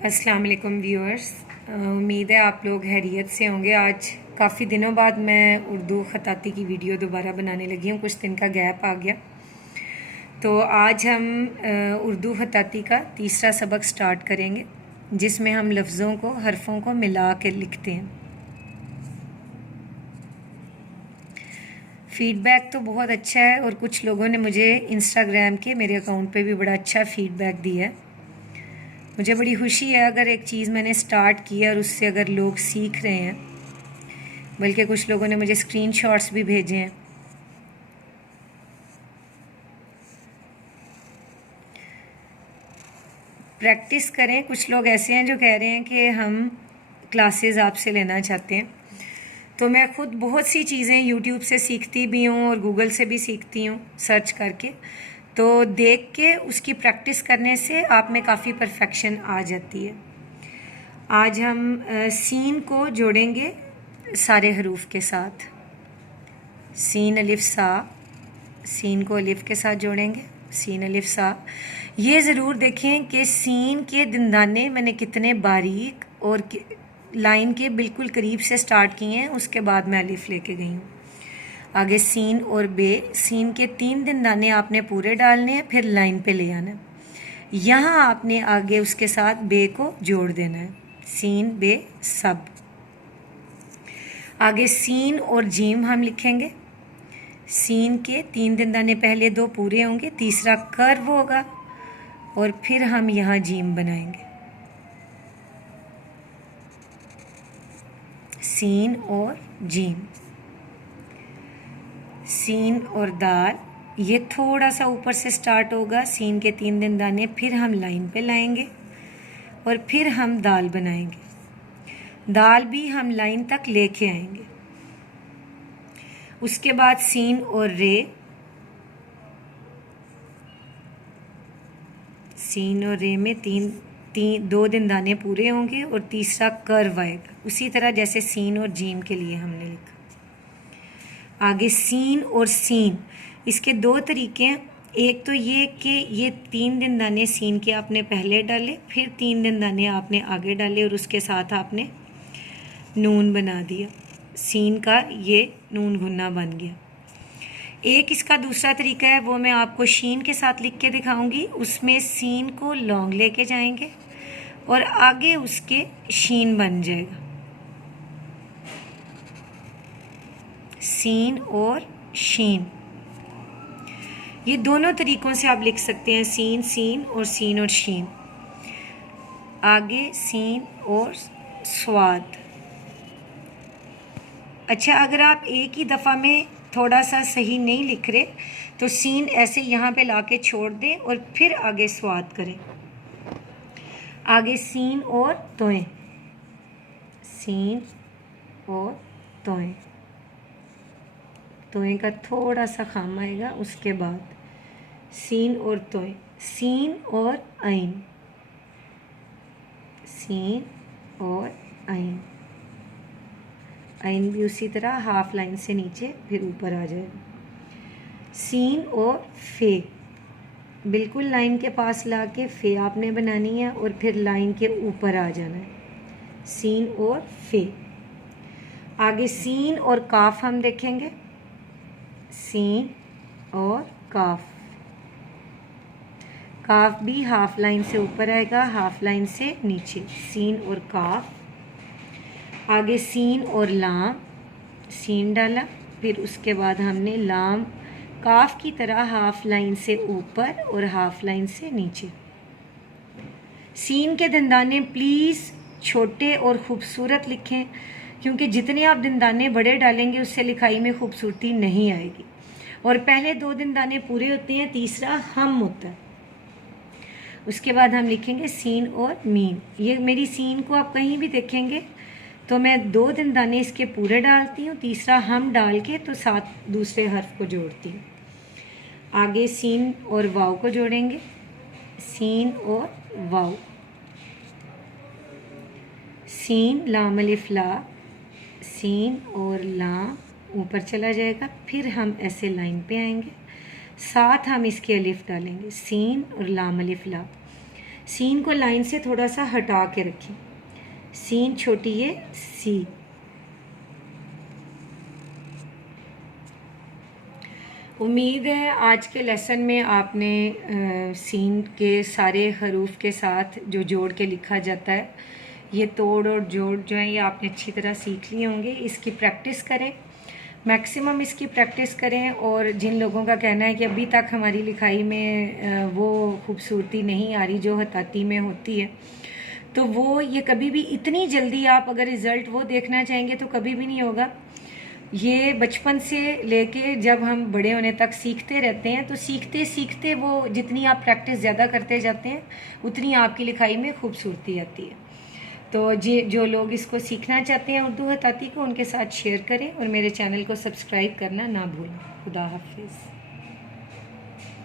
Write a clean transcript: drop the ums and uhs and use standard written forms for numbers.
अस्सलाम वालेकुम व्यूअर्स। उम्मीद है आप लोग खैरियत से होंगे। आज काफ़ी दिनों बाद मैं उर्दू ख़ताती की वीडियो दोबारा बनाने लगी हूँ, कुछ दिन का गैप आ गया। तो आज हम उर्दू ख़ताती का तीसरा सबक स्टार्ट करेंगे, जिसमें हम लफ्ज़ों को, हरफों को मिला के लिखते हैं। फ़ीडबैक तो बहुत अच्छा है और कुछ लोगों ने मुझे इंस्टाग्राम के मेरे अकाउंट पे भी बड़ा अच्छा फ़ीडबैक दिया है। मुझे बड़ी खुशी है अगर एक चीज़ मैंने स्टार्ट की है और उससे अगर लोग सीख रहे हैं, बल्कि कुछ लोगों ने मुझे स्क्रीनशॉट्स भी भेजे हैं। प्रैक्टिस करें। कुछ लोग ऐसे हैं जो कह रहे हैं कि हम क्लासेस आपसे लेना चाहते हैं। तो मैं खुद बहुत सी चीज़ें यूट्यूब से सीखती भी हूँ और गूगल से भी सीखती हूँ सर्च करके। तो देख के उसकी प्रैक्टिस करने से आप में काफ़ी परफेक्शन आ जाती है। आज हम सीन को जोड़ेंगे सारे हरूफ के साथ। सीन अलिफ सा, सीन को अलिफ के साथ जोड़ेंगे, सीन अलिफ सा। ये ज़रूर देखें कि सीन के दंदाने मैंने कितने बारीक और लाइन के बिल्कुल करीब से स्टार्ट किए हैं, उसके बाद मैं अलिफ लेके गई हूँ। आगे सीन और बे, सीन के 3 दंदाने आपने पूरे डालने हैं, फिर लाइन पे ले आना है। यहाँ आपने आगे उसके साथ बे को जोड़ देना है, सीन बे सब। आगे सीन और जीम हम लिखेंगे। सीन के 3 दंदाने पहले 2 पूरे होंगे, तीसरा कर्व होगा और फिर हम यहाँ जीम बनाएंगे। सीन और जीम। सीन और दाल, ये थोड़ा सा ऊपर से स्टार्ट होगा, सीन के 3 दंदाने, फिर हम लाइन पे लाएंगे और फिर हम दाल बनाएंगे। दाल भी हम लाइन तक लेके आएंगे। उसके बाद सीन और रे, सीन और रे में 2 दंदाने पूरे होंगे और तीसरा कर्व आएगा, उसी तरह जैसे सीन और जीम के लिए हमने लिखा। आगे सीन और सीन, इसके 2 तरीके हैं। एक तो ये कि ये 3 दंदाने सीन के आपने पहले डाले, फिर 3 दंदाने आपने आगे डाले और उसके साथ आपने नून बना दिया। सीन का ये नून गुन्ना बन गया। एक इसका दूसरा तरीका है, वो मैं आपको शीन के साथ लिख के दिखाऊंगी। उसमें सीन को लॉन्ग लेके जाएंगे और आगे उसके शीन बन जाएगा। सीन और शीन, ये दोनों तरीकों से आप लिख सकते हैं, सीन सीन और सीन और शीन। आगे सीन और स्वाद। अच्छा, अगर आप एक ही दफ़ा में थोड़ा सा सही नहीं लिख रहे तो सीन ऐसे यहाँ पे लाके छोड़ दें और फिर आगे स्वाद करें। आगे सीन और तोएं, सीन और तोएं, तोएं का थोड़ा सा खाम आएगा। उसके बाद सीन और तोएं, सीन और आइन, सीन और आइन। आइन भी उसी तरह हाफ लाइन से नीचे फिर ऊपर आ जाएगा। सीन और फे, बिल्कुल लाइन के पास लाके फे आपने बनानी है और फिर लाइन के ऊपर आ जाना है, सीन और फे। आगे सीन और काफ हम देखेंगे, सीन और काफ। काफ भी हाफ लाइन से ऊपर आएगा, हाफ लाइन से नीचे, सीन और काफ। आगे सीन और लाम, सीन डाला, फिर उसके बाद हमने लाम काफ की तरह हाफ लाइन से ऊपर और हाफ लाइन से नीचे। सीन के दंदाने प्लीज़ छोटे और ख़ूबसूरत लिखें, क्योंकि जितने आप दंदाने बड़े डालेंगे उससे लिखाई में खूबसूरती नहीं आएगी। और पहले 2 दंदाने पूरे होते हैं, तीसरा हम होता है। उसके बाद हम लिखेंगे सीन और मीम। ये मेरी सीन को आप कहीं भी देखेंगे तो मैं 2 दंदाने इसके पूरे डालती हूँ, तीसरा हम डाल के तो साथ दूसरे हर्फ को जोड़ती हूँ। आगे सीन और वाव को जोड़ेंगे, सीन और वाव। सीन लाम अलिफ ला, सीन और लाम ऊपर चला जाएगा, फिर हम ऐसे लाइन पे आएंगे, साथ हम इसके अलिफ डालेंगे, सीन और लाम अलिफ ला। सीन को लाइन से थोड़ा सा हटा के रखें। सीन छोटी है, सी। उम्मीद है आज के लेसन में आपने सीन के सारे हरूफ के साथ जो जोड़ के लिखा जाता है, ये तोड़ और जोड़ जो है ये आपने अच्छी तरह सीख लिए होंगे। इसकी प्रैक्टिस करें, मैक्सिमम इसकी प्रैक्टिस करें। और जिन लोगों का कहना है कि अभी तक हमारी लिखाई में वो खूबसूरती नहीं आ रही जो हताती में होती है, तो वो ये कभी भी इतनी जल्दी आप अगर रिज़ल्ट वो देखना चाहेंगे तो कभी भी नहीं होगा। ये बचपन से लेके जब हम बड़े होने तक सीखते रहते हैं, तो सीखते सीखते वो जितनी आप प्रैक्टिस ज़्यादा करते जाते हैं उतनी आपकी लिखाई में खूबसूरती आती है। तो जो लोग इसको सीखना चाहते हैं उर्दू हताती को, उनके साथ शेयर करें और मेरे चैनल को सब्सक्राइब करना ना भूलें। खुदा हाफिज़।